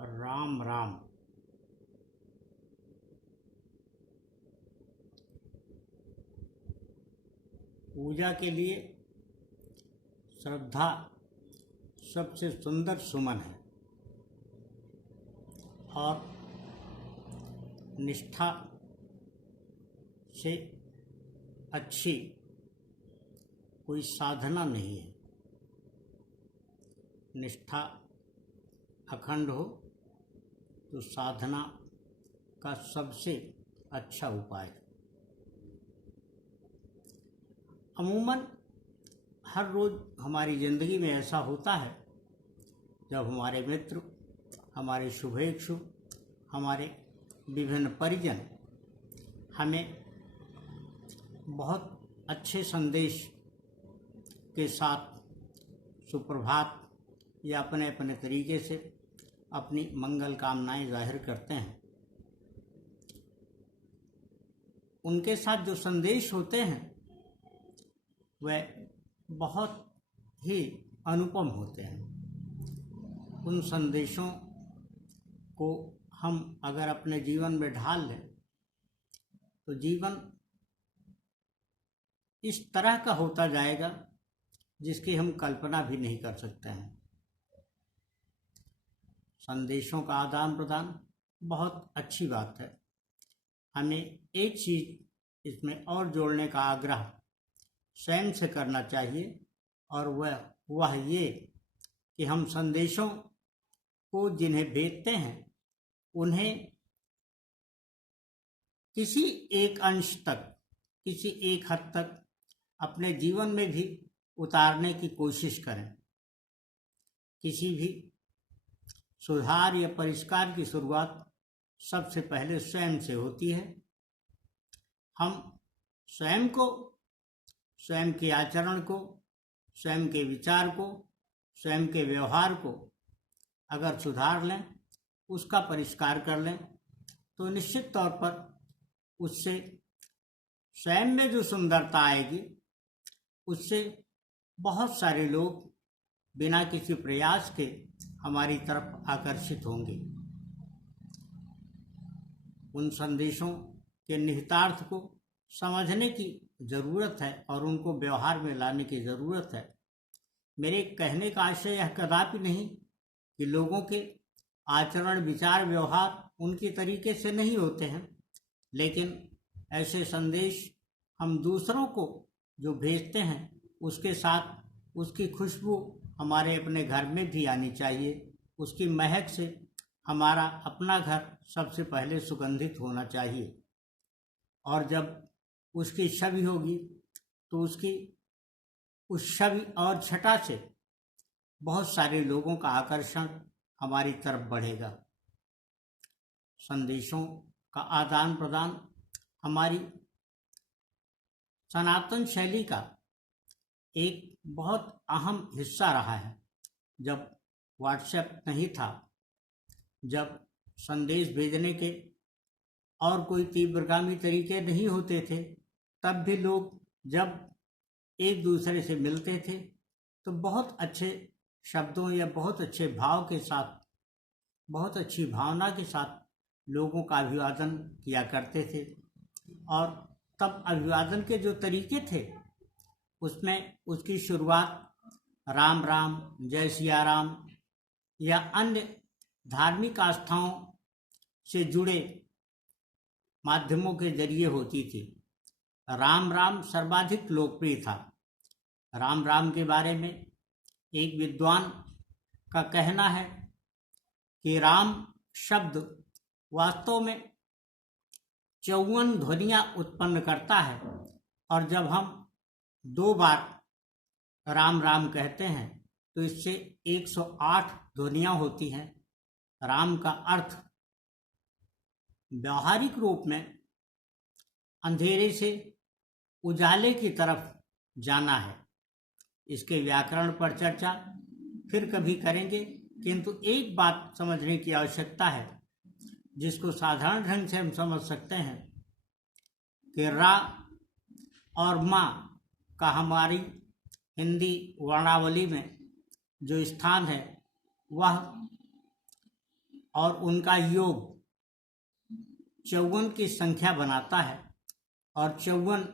राम राम। पूजा के लिए श्रद्धा सबसे सुंदर सुमन है और निष्ठा से अच्छी कोई साधना नहीं है। निष्ठा अखंड हो तो साधना का सबसे अच्छा उपाय। अमूमन हर रोज़ हमारी ज़िंदगी में ऐसा होता है जब हमारे मित्र, हमारे शुभेच्छु, हमारे विभिन्न परिजन हमें बहुत अच्छे संदेश के साथ सुप्रभात या अपने अपने तरीके से अपनी मंगल कामनाएं जाहिर करते हैं। उनके साथ जो संदेश होते हैं वह बहुत ही अनुपम होते हैं। उन संदेशों को हम अगर अपने जीवन में ढाल लें तो जीवन इस तरह का होता जाएगा जिसकी हम कल्पना भी नहीं कर सकते हैं। संदेशों का आदान प्रदान बहुत अच्छी बात है। हमें एक चीज़ इसमें और जोड़ने का आग्रह स्वयं से करना चाहिए और वह ये कि हम संदेशों को जिन्हें भेजते हैं उन्हें किसी एक अंश तक, किसी एक हद तक अपने जीवन में भी उतारने की कोशिश करें। किसी भी सुधार या परिष्कार की शुरुआत सबसे पहले स्वयं से होती है। हम स्वयं को, स्वयं के आचरण को, स्वयं के विचार को, स्वयं के व्यवहार को अगर सुधार लें, उसका परिष्कार कर लें तो निश्चित तौर पर उससे स्वयं में जो सुंदरता आएगी उससे बहुत सारे लोग बिना किसी प्रयास के हमारी तरफ आकर्षित होंगे। उन संदेशों के निहितार्थ को समझने की ज़रूरत है और उनको व्यवहार में लाने की ज़रूरत है। मेरे कहने का आशय यह कदापि नहीं कि लोगों के आचरण, विचार, व्यवहार उनकी तरीके से नहीं होते हैं, लेकिन ऐसे संदेश हम दूसरों को जो भेजते हैं उसके साथ उसकी खुशबू हमारे अपने घर में भी आनी चाहिए। उसकी महक से हमारा अपना घर सबसे पहले सुगंधित होना चाहिए और जब उसकी छवि होगी तो उस छवि और छटा से बहुत सारे लोगों का आकर्षण हमारी तरफ बढ़ेगा। संदेशों का आदान प्रदान हमारी सनातन शैली का एक बहुत अहम हिस्सा रहा है। जब व्हाट्सएप नहीं था, जब संदेश भेजने के और कोई तीव्रगामी तरीके नहीं होते थे, तब भी लोग जब एक दूसरे से मिलते थे तो बहुत अच्छे शब्दों या बहुत अच्छे भाव के साथ, बहुत अच्छी भावना के साथ लोगों का अभिवादन किया करते थे। और तब अभिवादन के जो तरीके थे उसमें उसकी शुरुआत राम राम, जय सिया राम या अन्य धार्मिक आस्थाओं से जुड़े माध्यमों के जरिए होती थी। राम राम सर्वाधिक लोकप्रिय था। राम राम के बारे में एक विद्वान का कहना है कि राम शब्द वास्तव में 54 ध्वनियाँ उत्पन्न करता है और जब हम 2 बार राम राम कहते हैं तो इससे 108 ध्वनियाँ होती हैं। राम का अर्थ व्यावहारिक रूप में अंधेरे से उजाले की तरफ जाना है। इसके व्याकरण पर चर्चा फिर कभी करेंगे, किंतु एक बात समझने की आवश्यकता है जिसको साधारण ढंग से हम समझ सकते हैं कि रा और मा का हमारी हिंदी वर्णावली में जो स्थान है वह और उनका योग 54 की संख्या बनाता है, और 54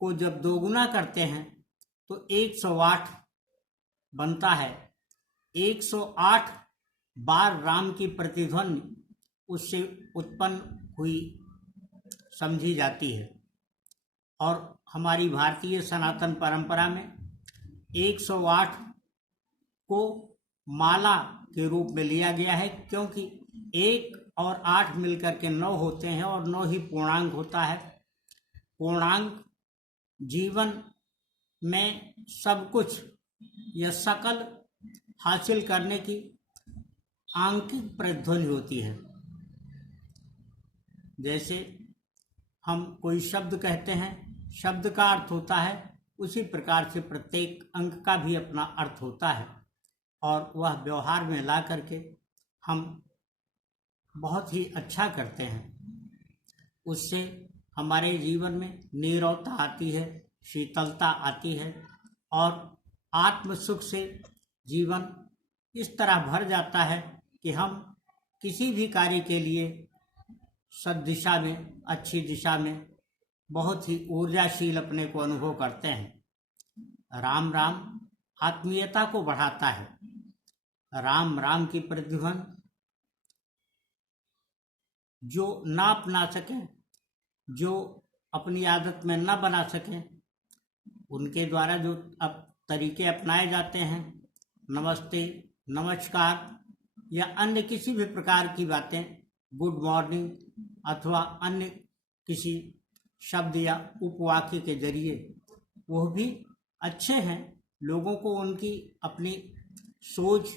को जब दोगुना करते हैं तो 108 बनता है। 108 बार राम की प्रतिध्वनि उससे उत्पन्न हुई समझी जाती है। और हमारी भारतीय सनातन परंपरा में 108 को माला के रूप में लिया गया है, क्योंकि 1 और 8 मिलकर के 9 होते हैं, और 9 ही पूर्णांक होता है। पूर्णांक जीवन में सब कुछ या सकल हासिल करने की आंकिक प्रतिध्वनि होती है। जैसे हम कोई शब्द कहते हैं, शब्द का अर्थ होता है, उसी प्रकार से प्रत्येक अंक का भी अपना अर्थ होता है, और वह व्यवहार में ला करके हम बहुत ही अच्छा करते हैं। उससे हमारे जीवन में नीरवता आती है, शीतलता आती है, और आत्म सुख से जीवन इस तरह भर जाता है कि हम किसी भी कार्य के लिए सद्दिशा में, अच्छी दिशा में बहुत ही ऊर्जाशील अपने को अनुभव करते हैं। राम राम आत्मीयता को बढ़ाता है। राम राम की प्रतिध्वनि जो ना अपना सकें, जो अपनी आदत में न बना सकें, उनके द्वारा जो अब तरीके अपनाए जाते हैं, नमस्ते, नमस्कार या अन्य किसी भी प्रकार की बातें, गुड मॉर्निंग अथवा अन्य किसी शब्द या उपवाक्य के जरिए, वह भी अच्छे हैं। लोगों को उनकी अपनी सोच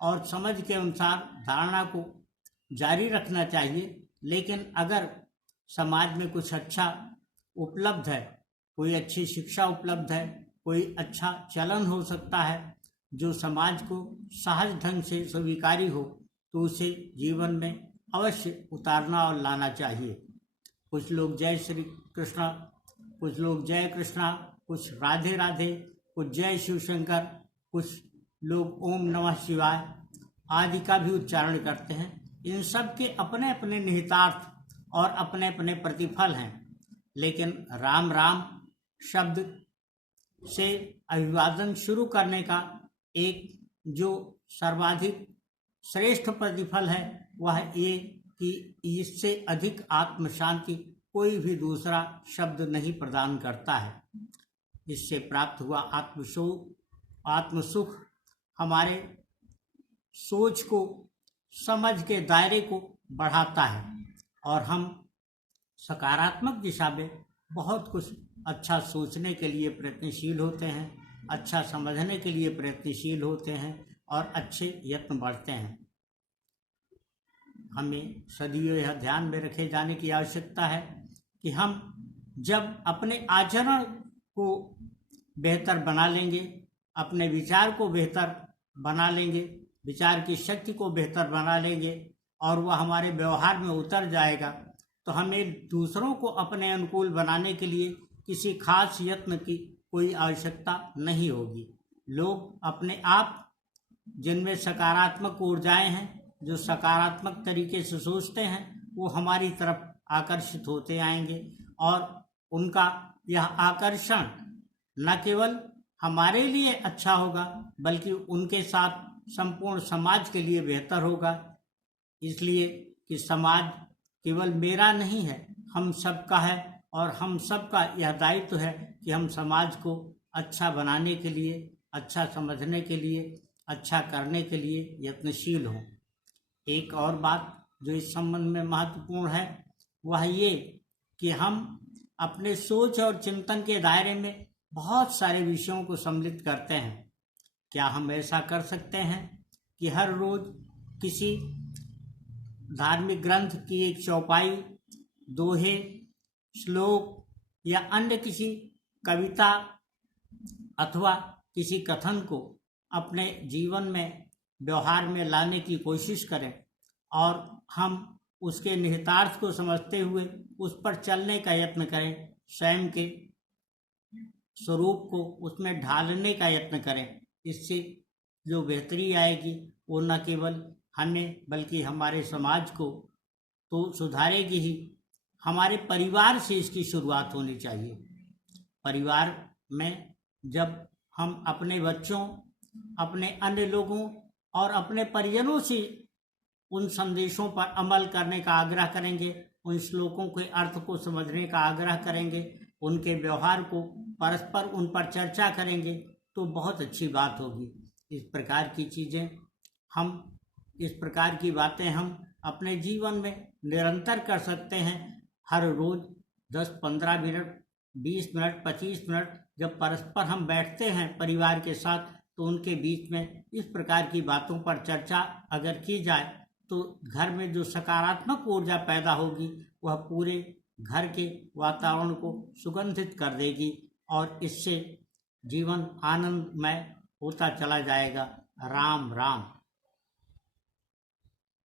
और समझ के अनुसार धारणा को जारी रखना चाहिए, लेकिन अगर समाज में कुछ अच्छा उपलब्ध है, कोई अच्छी शिक्षा उपलब्ध है, कोई अच्छा चलन हो सकता है जो समाज को सहज ढंग से स्वीकारी हो, तो उसे जीवन में अवश्य उतारना और लाना चाहिए। कुछ लोग जय श्री कृष्णा, कुछ लोग जय कृष्णा, कुछ राधे राधे, कुछ जय शिव शंकर, कुछ लोग ओम नमः शिवाय आदि का भी उच्चारण करते हैं। इन सब के अपने अपने निहितार्थ और अपने अपने प्रतिफल हैं, लेकिन राम राम शब्द से अभिवादन शुरू करने का एक जो सर्वाधिक श्रेष्ठ प्रतिफल है, वह ये कि इससे अधिक आत्म शांति कोई भी दूसरा शब्द नहीं प्रदान करता है। इससे प्राप्त हुआ आत्म सुख हमारे सोच को, समझ के दायरे को बढ़ाता है, और हम सकारात्मक दिशा में बहुत कुछ अच्छा सोचने के लिए प्रयत्नशील होते हैं, अच्छा समझने के लिए प्रयत्नशील होते हैं, और अच्छे यत्न बढ़ते हैं। हमें सदैव यह ध्यान में रखे जाने की आवश्यकता है कि हम जब अपने आचरण को बेहतर बना लेंगे, अपने विचार को बेहतर बना लेंगे, विचार की शक्ति को बेहतर बना लेंगे, और वह हमारे व्यवहार में उतर जाएगा, तो हमें दूसरों को अपने अनुकूल बनाने के लिए किसी खास यत्न की कोई आवश्यकता नहीं होगी। लोग अपने आप जिनमें सकारात्मक ऊर्जाएं हैं, जो सकारात्मक तरीके से सोचते हैं, वो हमारी तरफ आकर्षित होते आएंगे, और उनका यह आकर्षण न केवल हमारे लिए अच्छा होगा, बल्कि उनके साथ संपूर्ण समाज के लिए बेहतर होगा। इसलिए कि समाज केवल मेरा नहीं है, हम सबका है, और हम सबका यह दायित्व है कि हम समाज को अच्छा बनाने के लिए, अच्छा समझने के लिए, अच्छा करने के लिए यत्नशील हों। एक और बात जो इस संबंध में महत्वपूर्ण है, वह ये कि हम अपने सोच और चिंतन के दायरे में बहुत सारे विषयों को सम्मिलित करते हैं। क्या हम ऐसा कर सकते हैं कि हर रोज किसी धार्मिक ग्रंथ की एक चौपाई, दोहे, श्लोक या अन्य किसी कविता अथवा किसी कथन को अपने जीवन में व्यवहार में लाने की कोशिश करें, और हम उसके निहितार्थ को समझते हुए उस पर चलने का यत्न करें, स्वयं के स्वरूप को उसमें ढालने का यत्न करें। इससे जो बेहतरी आएगी वो न केवल हमें बल्कि हमारे समाज को तो सुधारेगी ही। हमारे परिवार से इसकी शुरुआत होनी चाहिए। परिवार में जब हम अपने बच्चों, अपने अन्य लोगों और अपने परिजनों से उन संदेशों पर अमल करने का आग्रह करेंगे, उन श्लोकों के अर्थ को समझने का आग्रह करेंगे, उनके व्यवहार को परस्पर उन पर चर्चा करेंगे, तो बहुत अच्छी बात होगी। इस प्रकार की चीज़ें इस प्रकार की बातें हम अपने जीवन में निरंतर कर सकते हैं। हर रोज 10-15 मिनट, 20 मिनट, 25 मिनट जब परस्पर हम बैठते हैं परिवार के साथ, तो उनके बीच में इस प्रकार की बातों पर चर्चा अगर की जाए तो घर में जो सकारात्मक ऊर्जा पैदा होगी वह पूरे घर के वातावरण को सुगंधित कर देगी और इससे जीवन आनंदमय होता चला जाएगा। राम राम।